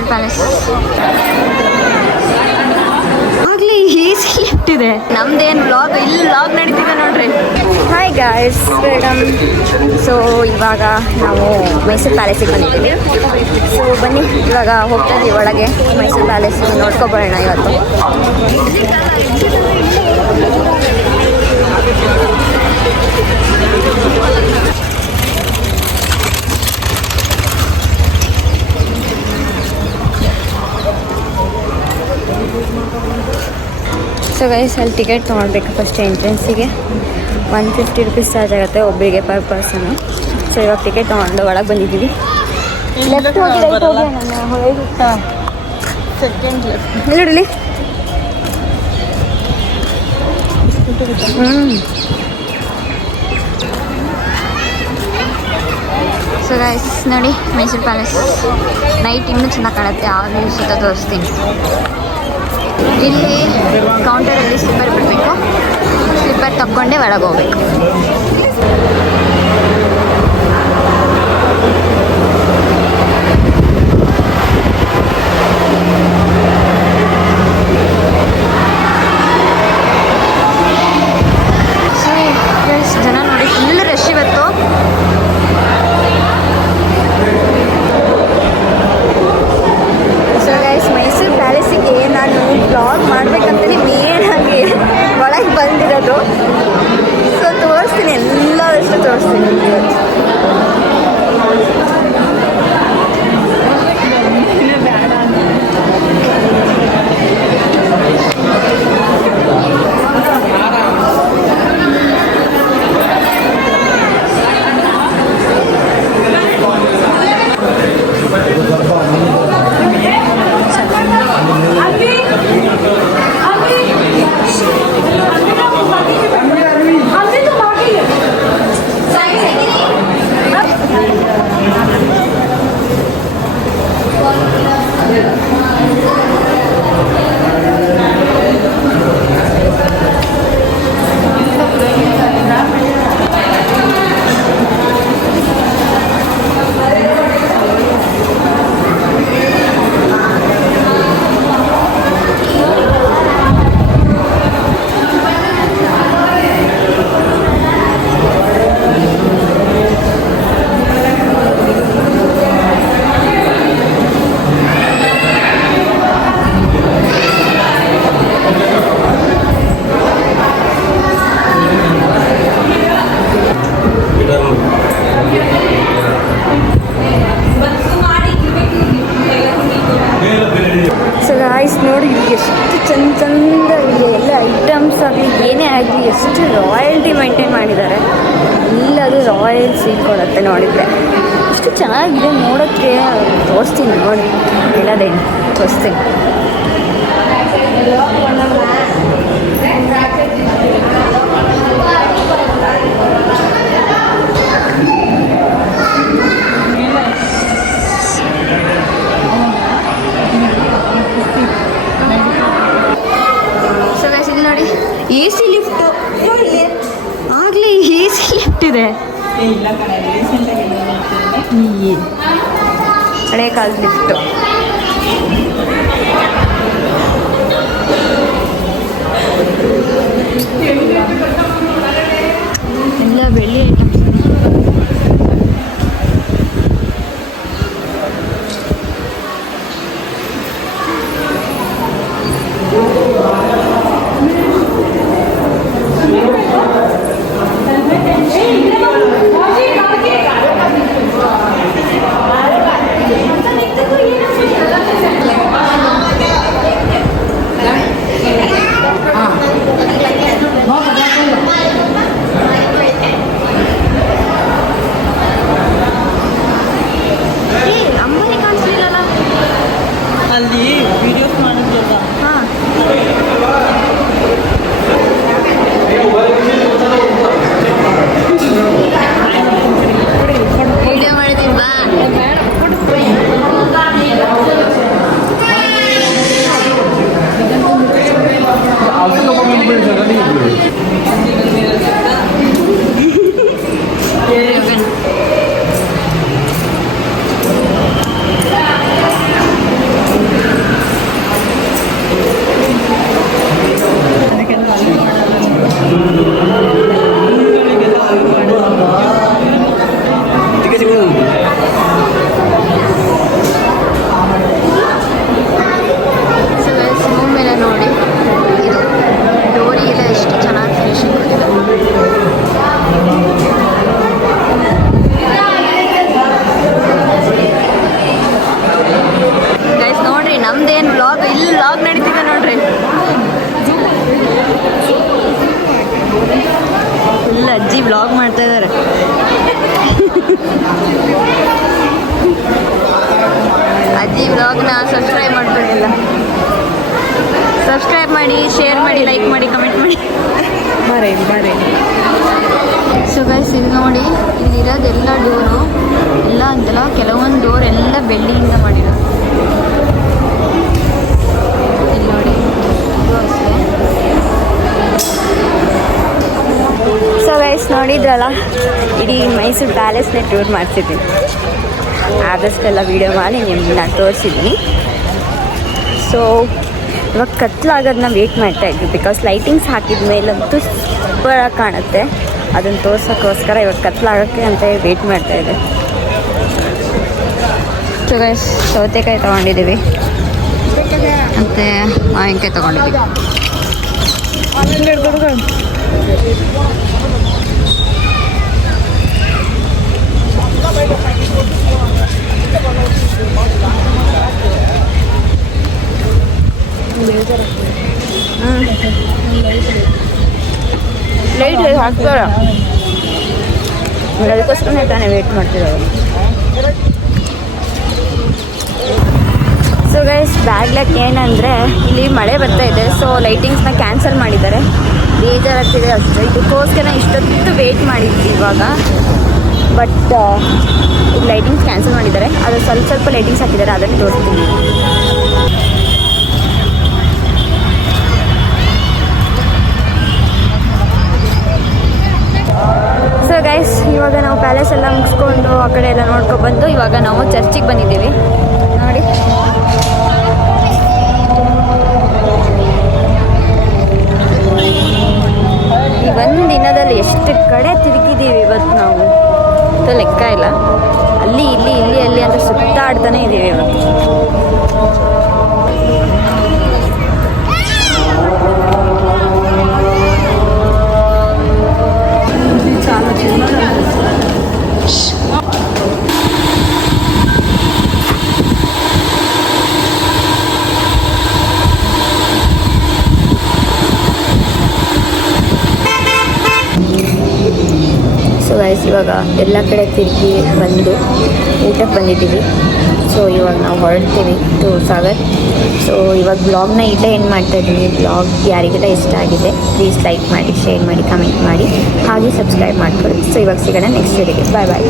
Mysuru palace ಆಗ್ಲಿ easy lift ಇದೆ. ನಮ್ದೇನು ವ್ಲಾಗ್ ಇಲ್ಲಿ ವ್ಲಾಗ್ ನಡೀತಿದೆ ನೋಡ್ರಿ. Hi guys, welcome. ಸೊ ಇವಾಗ ನಾವು ಮೈಸೂರು ಪ್ಯಾಲೇಸಿಗೆ ಬಂದಿದ್ದೀವಿ. ಸೊ ಬನ್ನಿ ಇವಾಗ ಹೋಗ್ತಾ ಇದ್ದೀವಿ ಒಳಗೆ. ಮೈಸೂರು ಪ್ಯಾಲೇಸ್ ನೋಡ್ಕೊಬರೋಣ ಇವತ್ತು. ಸೊ ಗೈಸ್, ಅಲ್ಲಿ ಟಿಕೆಟ್ ತೊಗೊಳ್ಬೇಕು ಫಸ್ಟ್ ಎಂಟ್ರೆನ್ಸಿಗೆ. 150 ರೂಪೀಸ್ ಚಾರ್ಜ್ ಆಗುತ್ತೆ ಒಬ್ಬರಿಗೆ ಪರ್ ಪರ್ಸನ್ನು. ಸೊ ಇವಾಗ ಟಿಕೆಟ್ ತೊಗೊಂಡು ಒಳಗೆ ಬಂದಿದ್ದೀವಿ. ನೋಡಿಲಿ. ಸೊ ಗೈಸ್ ನೋಡಿ, ಮೈಸೂರು ಪ್ಯಾಲೇಸ್ ನೈಟ್ ಇನ್ನೂ ಚೆನ್ನಾಗಿ ಕಾಣುತ್ತೆ. ಆವಾಗ ಸುತ್ತ ತೋರಿಸ್ತೀನಿ. ಇಲ್ಲಿ ಕೌಂಟರಲ್ಲಿ ಸ್ಲಿಪ್ಪರ್ ಬಿಡಬೇಕು. ಸ್ಲಿಪ್ಪರ್ ತಗೊಂಡೇ ಒಳಗೆ ಹೋಗ್ಬೇಕು. ಜನ ನೋಡಿ ಫುಲ್ ರಶ್ ಇವತ್ತು. ಸೊ ಗೈಸ್, ಮೈಸೂರು ಪ್ಯಾಲೇಸಿಗೆ ನಾನು ಬ್ಲಾಗ್ ಮಾಡಬೇಕಂತಲೇ ಮೇನಾಗಿ ಒಳಗೆ ಬಂದಿರೋದು. ಸೊ ತೋರಿಸ್ತೀನಿ, ಎಲ್ಲದಷ್ಟು ತೋರಿಸ್ತೀನಿ ಇವತ್ತು. ನೋಡಿ ಎಷ್ಟು ಚಂದ ಇದೆ. ಎಲ್ಲ ಐಟಮ್ಸ್ ಆಗಲಿ ಏನೇ ಆಗಲಿ ಎಷ್ಟು ರಾಯಲ್ಟಿ ಮೇಂಟೈನ್ ಮಾಡಿದ್ದಾರೆ. ಎಲ್ಲದು ರಾಯಲ್ ಫೀಲ್ ಕೊಡುತ್ತೆ ನೋಡಿದರೆ. ಎಷ್ಟು ಚೆನ್ನಾಗಿದೆ ನೋಡೋಕ್ಕೆ. ತೋರಿಸ್ತೀನಿ ನೋಡಿ, ಹೇಳೋದೇನು ತೋರಿಸ್ತೀನಿ. AC ಲಿಫ್ಟ್ ಆಗಲಿ AC ಲಿಫ್ಟ್ ಇದೆ. ಹಳೆ ಕಾಲದ ಲಿಫ್ಟು. ಎಲ್ಲ ಬೆಳ್ಳಿ ಐಟಮ್ಸ್. ಬೆಳ್ಳಿಯಿಂದ ಮಾಡಿರೋದು. ಇಲ್ಲಿ ನೋಡಿ, ಇದು ಅಷ್ಟೇ. ಸೊ ಗೈಸ್, ನೋಡಿದ್ರಲ್ಲ, ಇಡೀ ಮೈಸೂರು ಪ್ಯಾಲೇಸ್ನ ಟೂರ್ ಮಾಡ್ತಿದ್ದೀನಿ. ಆದಷ್ಟೆಲ್ಲ ವೀಡಿಯೋ ಮಾಡಿ ನಿಮ್ಗೆ ನಾನು ತೋರಿಸಿದ್ದೀನಿ. ಸೊ ಇವಾಗ ಕತ್ಲಾಗೋದನ್ನ ವೇಟ್ ಮಾಡ್ತಾಯಿದ್ವಿ, ಬಿಕಾಸ್ ಲೈಟಿಂಗ್ಸ್ ಹಾಕಿದ ಮೇಲಂತೂ ಸೂಪರಾಗಿ ಕಾಣುತ್ತೆ. ಅದನ್ನು ತೋರ್ಸೋಕ್ಕೋಸ್ಕರ ಇವಾಗ ಕತ್ಲಾಗೋಕ್ಕೆ ಅಂತ ವೇಟ್ ಮಾಡ್ತಾಯಿದ್ದೆ. ಸೊ ಗೈಸ್, ಸೌತೆಕಾಯಿ ತೊಗೊಂಡಿದ್ದೀವಿ ಮತ್ತು ಮಾವಿನಕಾಯಿ ತೊಗೊಂಡಿದ್ದೀವಿ. ಲೈಟ್ ಹಾಕ್ತಾರ, ಅದಕ್ಕೋಸ್ಕರ ತಾನೇ ವೇಟ್ ಮಾಡ್ತಿರೋದು. ಸೊ ಗೈಸ್, ಬ್ಯಾಡ್ ಲಕ್ ಏನಂದರೆ ಇಲ್ಲಿ ಮಳೆ ಬರ್ತಾ ಇದೆ. ಸೊ ಲೈಟಿಂಗ್ಸ್ನ ಕ್ಯಾನ್ಸಲ್ ಮಾಡಿದ್ದಾರೆ. ಬೇಜಾರಾಗ್ತಿದೆ ಅಷ್ಟೇ. ಇದಕ್ಕೋಸ್ಕರ ಇಷ್ಟೊತ್ತು ವೇಟ್ ಮಾಡಿದ್ವಿ ಇವಾಗ. ಬಟ್ ಈಗ ಲೈಟಿಂಗ್ಸ್ ಕ್ಯಾನ್ಸಲ್ ಮಾಡಿದ್ದಾರೆ. ಅದು ಸ್ವಲ್ಪ ಲೈಟಿಂಗ್ಸ್ ಹಾಕಿದ್ದಾರೆ, ಅದನ್ನು ತೋರಿಸ್ತೀನಿ. ಸೊ ಗೈಸ್, ಇವಾಗ ನಾವು ಪ್ಯಾಲೇಸ್ ಎಲ್ಲ ಮುಗಿಸ್ಕೊಂಡು ಆ ಕಡೆ ಎಲ್ಲ ನೋಡ್ಕೊಬಂದು ಇವಾಗ ನಾವು ಚರ್ಚಿಗೆ ಬಂದಿದ್ದೀವಿ. ನೋಡಿ, ಈ ಒಂದು ದಿನದಲ್ಲಿ ಎಷ್ಟು ಕಡೆ ತಿರುಗಿದ್ದೀವಿ ಇವತ್ತು ನಾವು, ಲೆಕ್ಕ ಇಲ್ಲ. ಅಲ್ಲಿ ಇಲ್ಲಿ ಅಂತ ಸುತ್ತಾಡ್ತಾನೆ ಇದ್ದೀವಿ ಇವತ್ತು. ಸೊ ಗೈಸ್, ಇವಾಗ ಎಲ್ಲ ಕಡೆ ತಿರುಗಿ ಬಂದು ಊಟಕ್ಕೆ ಬಂದಿದ್ದೀವಿ. ಸೊ ಇವಾಗ ನಾವು ಹೊರಡ್ತೀವಿ ಟು ಸಾಗರ್. ಸೊ ಇವಾಗ ಬ್ಲಾಗ್ನ ಇಲ್ಲೇ ಏನು ಮಾಡ್ತಾಯಿದ್ದೀವಿ. ಬ್ಲಾಗ್ ಯಾರಿಗೆಲ್ಲ ಇಷ್ಟ ಆಗಿದೆ ಪ್ಲೀಸ್ ಲೈಕ್ ಮಾಡಿ, ಶೇರ್ ಮಾಡಿ, ಕಮೆಂಟ್ ಮಾಡಿ, ಹಾಗೆ ಸಬ್ಸ್ಕ್ರೈಬ್ ಮಾಡ್ಕೊಳ್ಳಿ. ಸೊ ಇವಾಗ ಸಿಗೋಣ ನೆಕ್ಸ್ಟ್ ವಿಡಿಯೋಗೆ. ಬಾಯ್ ಬಾಯ್.